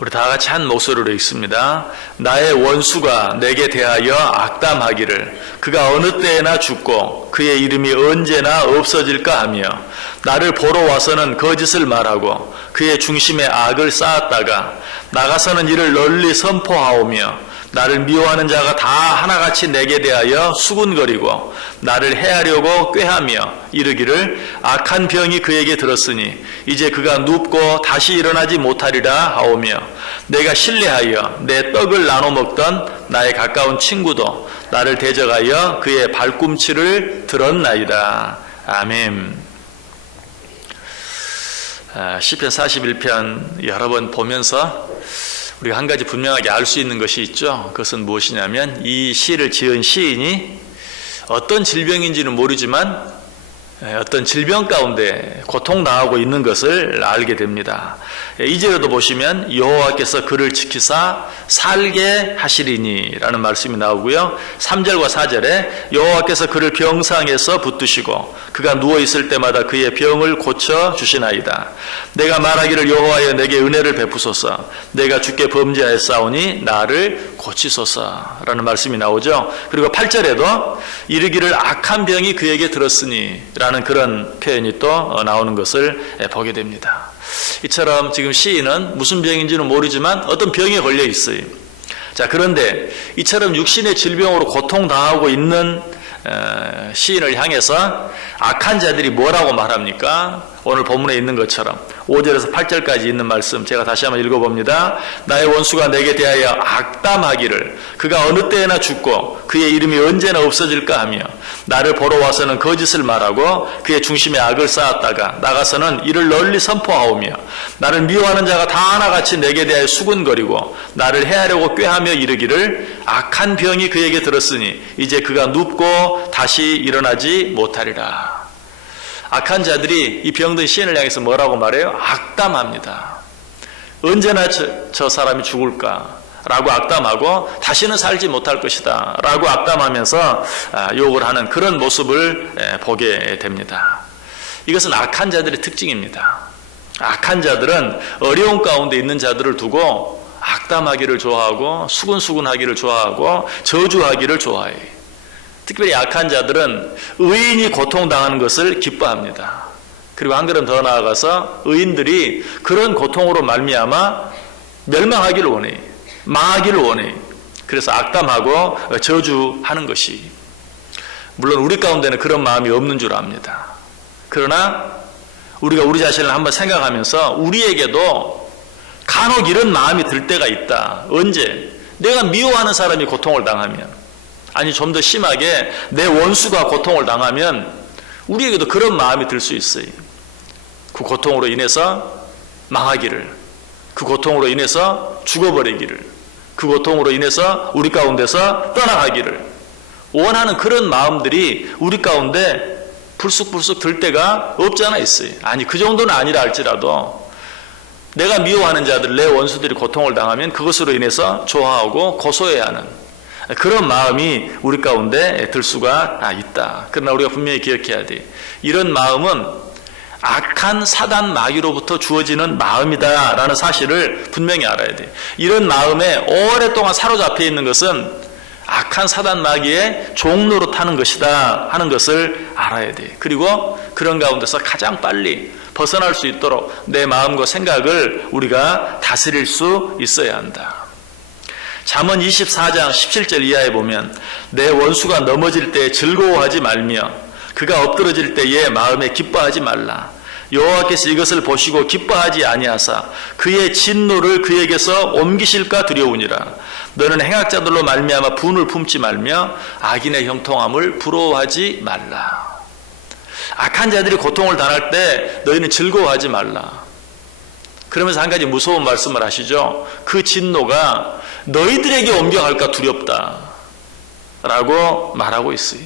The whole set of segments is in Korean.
우리 다 같이 한 목소리로 읽습니다. 나의 원수가 내게 대하여 악담하기를 그가 어느 때에나 죽고 그의 이름이 언제나 없어질까 하며 나를 보러 와서는 거짓을 말하고 그의 중심에 악을 쌓았다가 나가서는 이를 널리 선포하오며 나를 미워하는 자가 다 하나같이 내게 대하여 수군거리고 나를 해하려고 꾀하며 이르기를 악한 병이 그에게 들었으니 이제 그가 눕고 다시 일어나지 못하리라 하오며 내가 신뢰하여 내 떡을 나눠 먹던 나의 가까운 친구도 나를 대적하여 그의 발꿈치를 들었나이다. 아멘. 시편 41편 여러 번 보면서 우리가 한 가지 분명하게 알 수 있는 것이 있죠. 그것은 무엇이냐면 이 시를 지은 시인이 어떤 질병인지는 모르지만 어떤 질병 가운데 고통당하고 있는 것을 알게 됩니다. 2절에도 보시면 여호와께서 그를 지키사 살게 하시리니 라는 말씀이 나오고요. 3절과 4절에 여호와께서 그를 병상에서 붙드시고 그가 누워있을 때마다 그의 병을 고쳐주시나이다. 내가 말하기를 여호와여 내게 은혜를 베푸소서 내가 주께 범죄하였사오니 나를 고치소서 라는 말씀이 나오죠. 그리고 8절에도 이르기를 악한 병이 그에게 들었으니 라는 그런 표현이 또 나오는 것을 보게 됩니다. 이처럼 지금 시인은 무슨 병인지는 모르지만 어떤 병에 걸려 있어요. 자, 그런데 이처럼 육신의 질병으로 고통당하고 있는 시인을 향해서 악한 자들이 뭐라고 말합니까? 오늘 본문에 있는 것처럼 5절에서 8절까지 있는 말씀 제가 다시 한번 읽어봅니다. 나의 원수가 내게 대하여 악담하기를 그가 어느 때에나 죽고 그의 이름이 언제나 없어질까 하며 나를 보러 와서는 거짓을 말하고 그의 중심에 악을 쌓았다가 나가서는 이를 널리 선포하오며 나를 미워하는 자가 다 하나같이 내게 대하여 수군거리고 나를 해하려고 꾀하며 이르기를 악한 병이 그에게 들었으니 이제 그가 눕고 다시 일어나지 못하리라. 악한 자들이 이 병든 시인을 향해서 뭐라고 말해요? 악담합니다. 언제나 저 사람이 죽을까? 라고 악담하고 다시는 살지 못할 것이다 라고 악담하면서 욕을 하는 그런 모습을 보게 됩니다. 이것은 악한 자들의 특징입니다. 악한 자들은 어려운 가운데 있는 자들을 두고 악담하기를 좋아하고 수군수군하기를 좋아하고 저주하기를 좋아해요. 특별히 악한 자들은 의인이 고통당하는 것을 기뻐합니다. 그리고 한 걸음 더 나아가서 의인들이 그런 고통으로 말미암아 멸망하기를 원해요. 망하기를 원해요. 그래서 악담하고 저주하는 것이, 물론 우리 가운데는 그런 마음이 없는 줄 압니다. 그러나 우리가 우리 자신을 한번 생각하면서 우리에게도 간혹 이런 마음이 들 때가 있다. 언제? 내가 미워하는 사람이 고통을 당하면, 아니 좀 더 심하게 내 원수가 고통을 당하면 우리에게도 그런 마음이 들 수 있어요. 그 고통으로 인해서 망하기를, 그 고통으로 인해서 죽어버리기를, 그 고통으로 인해서 우리 가운데서 떠나가기를 원하는 그런 마음들이 우리 가운데 불쑥불쑥 들 때가 없지 않아 있어요. 아니 그 정도는 아니라 할지라도 내가 미워하는 자들, 내 원수들이 고통을 당하면 그것으로 인해서 좋아하고 고소해야 하는 그런 마음이 우리 가운데 들 수가 있다. 그러나 우리가 분명히 기억해야 돼. 이런 마음은 악한 사단 마귀로부터 주어지는 마음이다 라는 사실을 분명히 알아야 돼. 이런 마음에 오랫동안 사로잡혀 있는 것은 악한 사단 마귀의 종로로 타는 것이다 하는 것을 알아야 돼. 그리고 그런 가운데서 가장 빨리 벗어날 수 있도록 내 마음과 생각을 우리가 다스릴 수 있어야 한다. 잠언 24장 17절 이하에 보면 내 원수가 넘어질 때 즐거워하지 말며 그가 엎드러질 때에 마음에 기뻐하지 말라. 여호와께서 이것을 보시고 기뻐하지 아니하사 그의 진노를 그에게서 옮기실까 두려우니라. 너는 행악자들로 말미암아 분을 품지 말며 악인의 형통함을 부러워하지 말라. 악한 자들이 고통을 당할 때 너희는 즐거워하지 말라. 그러면서 한 가지 무서운 말씀을 하시죠. 그 진노가 너희들에게 옮겨갈까 두렵다 라고 말하고 있어요.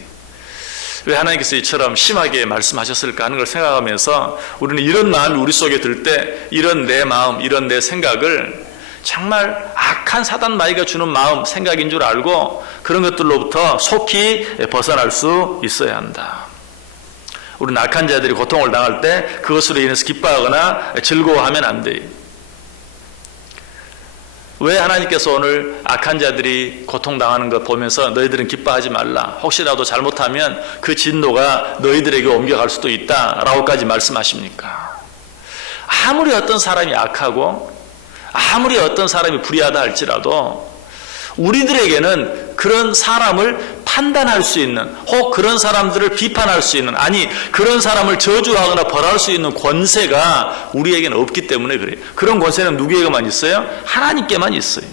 왜 하나님께서 이처럼 심하게 말씀하셨을까 하는 걸 생각하면서 우리는 이런 마음이 우리 속에 들 때 이런 내 마음, 이런 내 생각을 정말 악한 사단 마귀가 주는 마음, 생각인 줄 알고 그런 것들로부터 속히 벗어날 수 있어야 한다. 우리는 악한 자들이 고통을 당할 때 그것으로 인해서 기뻐하거나 즐거워하면 안 돼요. 왜 하나님께서 오늘 악한 자들이 고통당하는 것 보면서 너희들은 기뻐하지 말라. 혹시라도 잘못하면 그 진노가 너희들에게 옮겨갈 수도 있다라고까지 말씀하십니까? 아무리 어떤 사람이 악하고 아무리 어떤 사람이 불의하다 할지라도 우리들에게는 그런 사람을 판단할 수 있는, 혹 그런 사람들을 비판할 수 있는, 아니 그런 사람을 저주하거나 벌할 수 있는 권세가 우리에게는 없기 때문에 그래요. 그런 권세는 누구에게만 있어요? 하나님께만 있어요.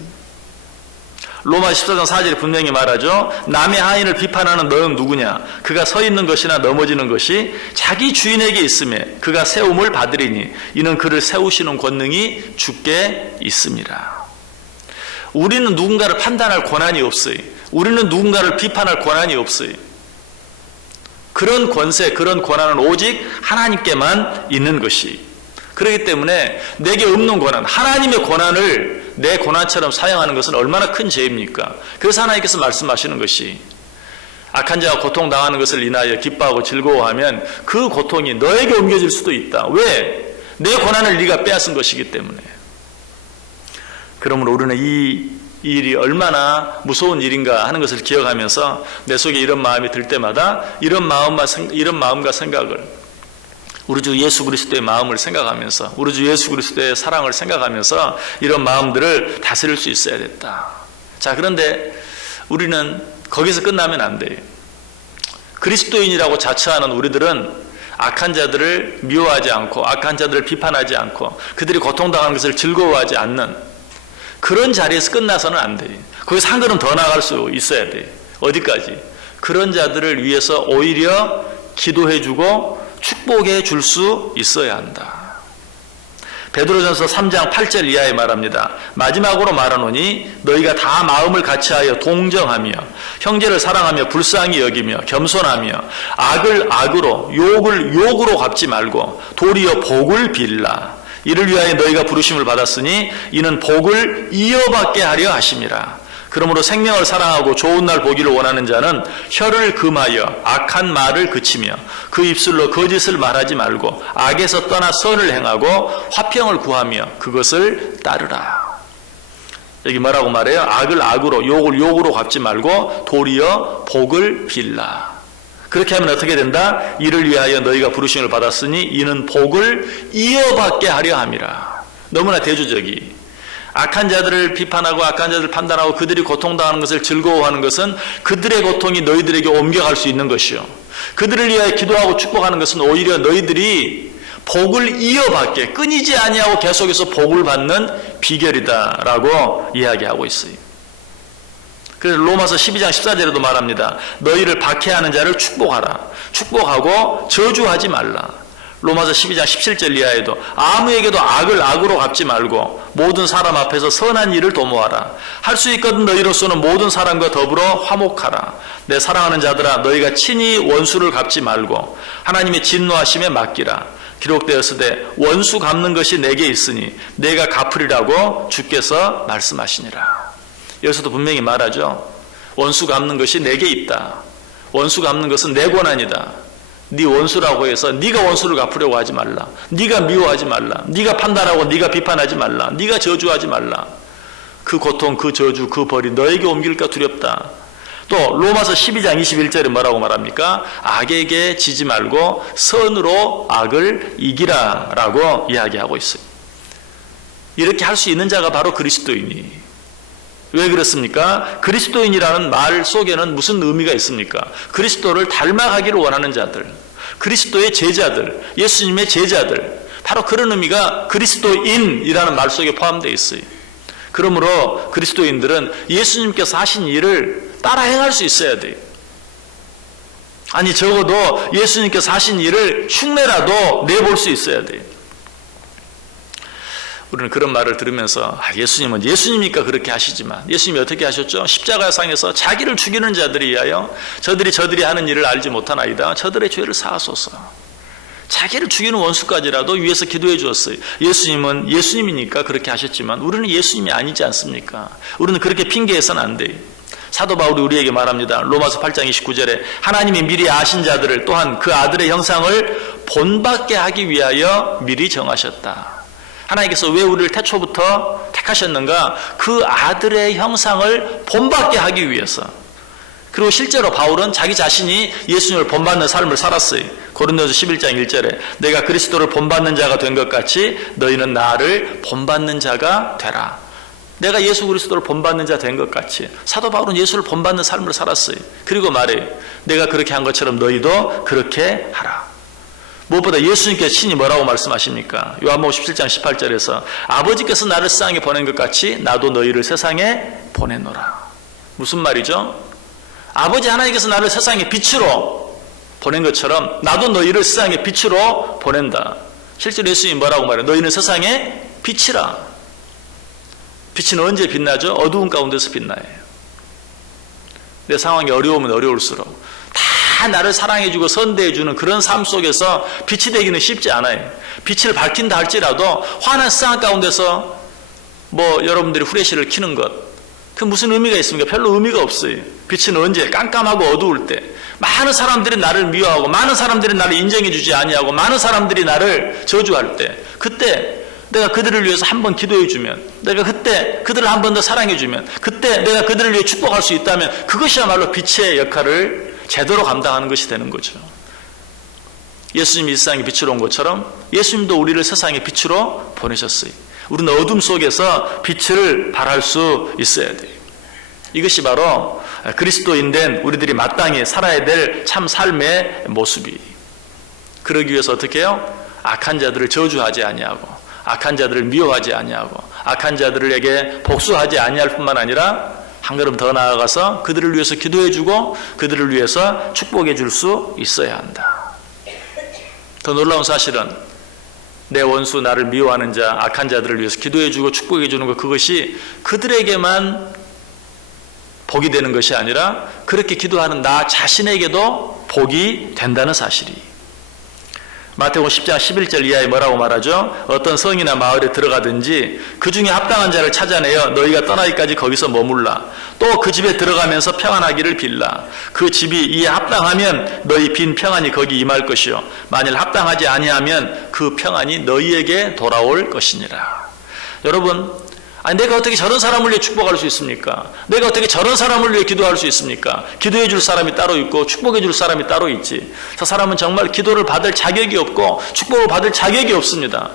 로마 14장 4절에 분명히 말하죠. 남의 하인을 비판하는 너는 누구냐? 그가 서 있는 것이나 넘어지는 것이 자기 주인에게 있음에 그가 세움을 받으리니 이는 그를 세우시는 권능이 주께 있습니다. 우리는 누군가를 판단할 권한이 없어요. 우리는 누군가를 비판할 권한이 없어요. 그런 권세, 그런 권한은 오직 하나님께만 있는 것이. 그렇기 때문에 내게 없는 권한, 하나님의 권한을 내 권한처럼 사용하는 것은 얼마나 큰 죄입니까? 그래서 하나님께서 말씀하시는 것이 악한 자가 고통당하는 것을 인하여 기뻐하고 즐거워하면 그 고통이 너에게 옮겨질 수도 있다. 왜? 내 권한을 네가 빼앗은 것이기 때문에. 그러므로 우리는 이 일이 얼마나 무서운 일인가 하는 것을 기억하면서 내 속에 이런 마음이 들 때마다 이런 마음과 생각을, 우리 주 예수 그리스도의 마음을 생각하면서, 우리 주 예수 그리스도의 사랑을 생각하면서 이런 마음들을 다스릴 수 있어야 됐다. 자, 그런데 우리는 거기서 끝나면 안 돼요. 그리스도인이라고 자처하는 우리들은 악한 자들을 미워하지 않고 악한 자들을 비판하지 않고 그들이 고통당하는 것을 즐거워하지 않는 그런 자리에서 끝나서는 안 돼요. 거기서 한 걸음 더 나아갈 수 있어야 돼요. 어디까지? 그런 자들을 위해서 오히려 기도해주고 축복해 줄 수 있어야 한다. 베드로전서 3장 8절 이하에 말합니다. 마지막으로 말하노니 너희가 다 마음을 같이하여 동정하며 형제를 사랑하며 불쌍히 여기며 겸손하며 악을 악으로 욕을 욕으로 갚지 말고 도리어 복을 빌라. 이를 위하여 너희가 부르심을 받았으니 이는 복을 이어받게 하려 하심이라. 그러므로 생명을 사랑하고 좋은 날 보기를 원하는 자는 혀를 금하여 악한 말을 그치며 그 입술로 거짓을 말하지 말고 악에서 떠나 선을 행하고 화평을 구하며 그것을 따르라. 여기 뭐라고 말해요? 악을 악으로, 욕을 욕으로 갚지 말고 도리어 복을 빌라. 그렇게 하면 어떻게 된다? 이를 위하여 너희가 부르심을 받았으니 이는 복을 이어받게 하려 함이라. 너무나 대조적이. 악한 자들을 비판하고 악한 자들을 판단하고 그들이 고통당하는 것을 즐거워하는 것은 그들의 고통이 너희들에게 옮겨갈 수 있는 것이요. 그들을 위하여 기도하고 축복하는 것은 오히려 너희들이 복을 이어받게, 끊이지 아니하고 계속해서 복을 받는 비결이다라고 이야기하고 있어요. 그래서 로마서 12장 14절에도 말합니다. 너희를 박해하는 자를 축복하라. 축복하고 저주하지 말라. 로마서 12장 17절 이하에도 아무에게도 악을 악으로 갚지 말고 모든 사람 앞에서 선한 일을 도모하라. 할 수 있거든 너희로서는 모든 사람과 더불어 화목하라. 내 사랑하는 자들아 너희가 친히 원수를 갚지 말고 하나님의 진노하심에 맡기라. 기록되었으되 원수 갚는 것이 내게 있으니 내가 갚으리라고 주께서 말씀하시니라. 여기서도 분명히 말하죠. 원수 갚는 것이 내게 있다. 원수 갚는 것은 내 권한이다. 네 원수라고 해서 네가 원수를 갚으려고 하지 말라. 네가 미워하지 말라. 네가 판단하고 네가 비판하지 말라. 네가 저주하지 말라. 그 고통, 그 저주, 그 벌이 너에게 옮길까 두렵다. 또 로마서 12장 21절에 뭐라고 말합니까? 악에게 지지 말고 선으로 악을 이기라 라고 이야기하고 있어요. 이렇게 할 수 있는 자가 바로 그리스도인이. 왜 그렇습니까? 그리스도인이라는 말 속에는 무슨 의미가 있습니까? 그리스도를 닮아가기를 원하는 자들, 그리스도의 제자들, 예수님의 제자들, 바로 그런 의미가 그리스도인이라는 말 속에 포함되어 있어요. 그러므로 그리스도인들은 예수님께서 하신 일을 따라 행할 수 있어야 돼요. 아니 적어도 예수님께서 하신 일을 흉내라도 내볼 수 있어야 돼요. 우리는 그런 말을 들으면서 예수님은 예수님이니까 그렇게 하시지만 예수님이 어떻게 하셨죠? 십자가상에서 자기를 죽이는 자들이 위하여 저들이 하는 일을 알지 못하나이다. 저들의 죄를 사하소서. 자기를 죽이는 원수까지라도 위해서 기도해 주었어요. 예수님은 예수님이니까 그렇게 하셨지만 우리는 예수님이 아니지 않습니까? 우리는 그렇게 핑계해서는 안 돼요. 사도 바울이 우리에게 말합니다. 로마서 8장 29절에 하나님이 미리 아신 자들을 또한 그 아들의 형상을 본받게 하기 위하여 미리 정하셨다. 하나님께서 왜 우리를 태초부터 택하셨는가? 그 아들의 형상을 본받게 하기 위해서. 그리고 실제로 바울은 자기 자신이 예수님을 본받는 삶을 살았어요. 고린도서 11장 1절에 내가 그리스도를 본받는 자가 된 것 같이 너희는 나를 본받는 자가 되라. 내가 예수 그리스도를 본받는 자 된 것 같이 사도 바울은 예수를 본받는 삶을 살았어요. 그리고 말해요. 내가 그렇게 한 것처럼 너희도 그렇게 하라. 무엇보다 예수님께서 친히 뭐라고 말씀하십니까? 요한복음 17장 18절에서 아버지께서 나를 세상에 보낸 것 같이 나도 너희를 세상에 보내노라. 무슨 말이죠? 아버지 하나님께서 나를 세상에 빛으로 보낸 것처럼 나도 너희를 세상에 빛으로 보낸다. 실제로 예수님이 뭐라고 말해요? 너희는 세상에 빛이라. 빛은 언제 빛나죠? 어두운 가운데서 빛나요. 내 상황이 어려우면 어려울수록 다 나를 사랑해주고 선대해주는 그런 삶 속에서 빛이 되기는 쉽지 않아요. 빛을 밝힌다 할지라도 환한 세상 가운데서 여러분들이 후레쉬를 켜는 것, 그 무슨 의미가 있습니까? 별로 의미가 없어요. 빛은 언제? 깜깜하고 어두울 때. 많은 사람들이 나를 미워하고 많은 사람들이 나를 인정해주지 아니하고 많은 사람들이 나를 저주할 때, 그때 내가 그들을 위해서 한번 기도해주면, 내가 그때 그들을 한 번 더 사랑해주면, 그때 내가 그들을 위해 축복할 수 있다면 그것이야말로 빛의 역할을 제대로 감당하는 것이 되는 거죠. 예수님이 이 세상에 빛으로 온 것처럼 예수님도 우리를 세상에 빛으로 보내셨어요. 우리는 어둠 속에서 빛을 발할 수 있어야 돼요. 이것이 바로 그리스도인된 우리들이 마땅히 살아야 될 참 삶의 모습이. 그러기 위해서 어떻게 해요? 악한 자들을 저주하지 아니하고 악한 자들을 미워하지 아니하고 악한 자들에게 복수하지 아니할 뿐만 아니라 한 걸음 더 나아가서 그들을 위해서 기도해주고 그들을 위해서 축복해 줄 수 있어야 한다. 더 놀라운 사실은 내 원수 나를 미워하는 자 악한 자들을 위해서 기도해주고 축복해 주는 것, 그것이 그들에게만 복이 되는 것이 아니라 그렇게 기도하는 나 자신에게도 복이 된다는 사실이. 마태복음 10장 11절 이하에 뭐라고 말하죠? 어떤 성이나 마을에 들어가든지 그 중에 합당한 자를 찾아내어 너희가 떠나기까지 거기서 머물라. 또 그 집에 들어가면서 평안하기를 빌라. 그 집이 이에 합당하면 너희 빈 평안이 거기 임할 것이요 만일 합당하지 아니하면 그 평안이 너희에게 돌아올 것이니라. 여러분, 내가 어떻게 저런 사람을 위해 축복할 수 있습니까? 내가 어떻게 저런 사람을 위해 기도할 수 있습니까? 기도해 줄 사람이 따로 있고 축복해 줄 사람이 따로 있지. 저 사람은 정말 기도를 받을 자격이 없고 축복을 받을 자격이 없습니다.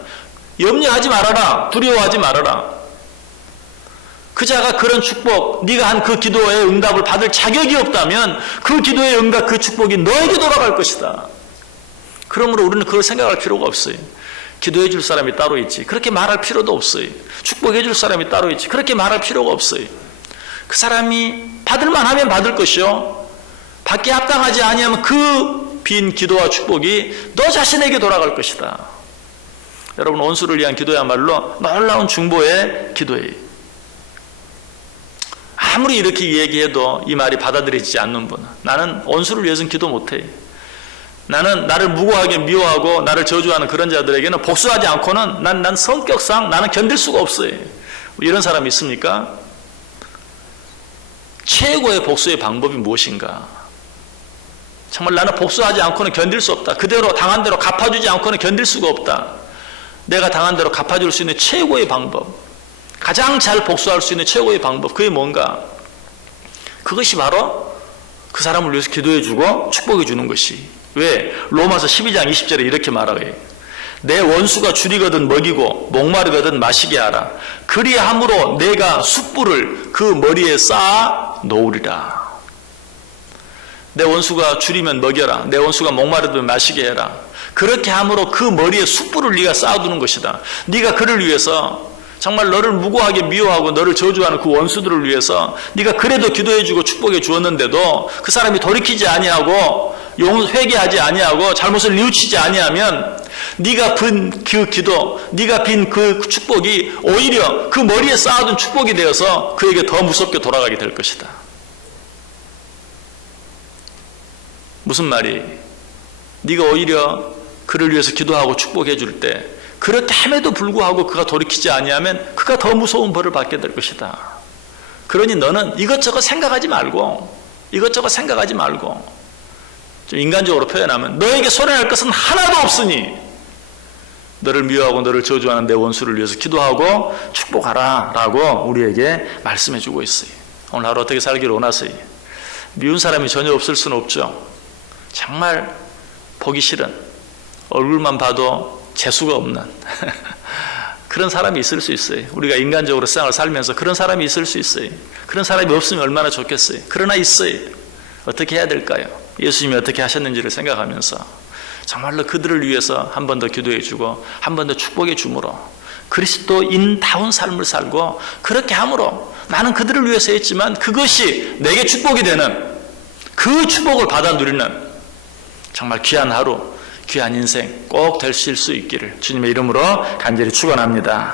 염려하지 말아라. 두려워하지 말아라. 그 자가 그런 축복, 네가 한 그 기도의 응답을 받을 자격이 없다면 그 기도의 응답, 그 축복이 너에게 돌아갈 것이다. 그러므로 우리는 그걸 생각할 필요가 없어요. 기도해 줄 사람이 따로 있지. 그렇게 말할 필요도 없어요. 축복해 줄 사람이 따로 있지. 그렇게 말할 필요가 없어요. 그 사람이 받을만 하면 받을 것이요 받기 합당하지 아니하면 그 빈 기도와 축복이 너 자신에게 돌아갈 것이다. 여러분, 원수를 위한 기도야말로 놀라운 중보의 기도예요. 아무리 이렇게 얘기해도 이 말이 받아들여지지 않는 분은, 나는 원수를 위해서는 기도 못해. 나는 나를 무고하게 미워하고 나를 저주하는 그런 자들에게는 복수하지 않고는 난 성격상 나는 견딜 수가 없어요. 이런 사람이 있습니까? 최고의 복수의 방법이 무엇인가? 정말 나는 복수하지 않고는 견딜 수 없다. 그대로 당한 대로 갚아주지 않고는 견딜 수가 없다. 내가 당한 대로 갚아줄 수 있는 최고의 방법, 가장 잘 복수할 수 있는 최고의 방법, 그게 뭔가? 그것이 바로 그 사람을 위해서 기도해주고 축복해주는 것이. 왜? 로마서 12장 20절에 이렇게 말하고 해요. 내 원수가 줄이거든 먹이고 목마르거든 마시게 하라. 그리함으로 내가 숯불을 그 머리에 쌓아 놓으리라. 내 원수가 줄이면 먹여라. 내 원수가 목마르면 마시게 해라. 그렇게 함으로 그 머리에 숯불을 네가 쌓아두는 것이다. 네가 그를 위해서 정말 너를 무고하게 미워하고 너를 저주하는 그 원수들을 위해서 네가 그래도 기도해주고 축복해 주었는데도 그 사람이 돌이키지 아니하고 회개하지 아니하고 잘못을 뉘우치지 아니하면 네가 빈 그 기도, 네가 빈 그 축복이 오히려 그 머리에 쌓아둔 축복이 되어서 그에게 더 무섭게 돌아가게 될 것이다. 무슨 말이? 네가 오히려 그를 위해서 기도하고 축복해 줄 때 그렇다함에도 불구하고 그가 돌이키지 아니하면 그가 더 무서운 벌을 받게 될 것이다. 그러니 너는 이것저것 생각하지 말고 좀 인간적으로 표현하면 너에게 손해날 것은 하나도 없으니 너를 미워하고 너를 저주하는 내 원수를 위해서 기도하고 축복하라 라고 우리에게 말씀해 주고 있어요. 오늘 하루 어떻게 살기를 원하세요? 미운 사람이 전혀 없을 수는 없죠. 정말 보기 싫은, 얼굴만 봐도 재수가 없는 그런 사람이 있을 수 있어요. 우리가 인간적으로 세상을 살면서 그런 사람이 있을 수 있어요. 그런 사람이 없으면 얼마나 좋겠어요. 그러나 있어요. 어떻게 해야 될까요? 예수님이 어떻게 하셨는지를 생각하면서 정말로 그들을 위해서 한 번 더 기도해 주고 한 번 더 축복해 주므로 그리스도인다운 삶을 살고, 그렇게 함으로 나는 그들을 위해서 했지만 그것이 내게 축복이 되는, 그 축복을 받아 누리는 정말 귀한 하루, 귀한 인생 꼭 되실 수 있기를 주님의 이름으로 간절히 축원합니다.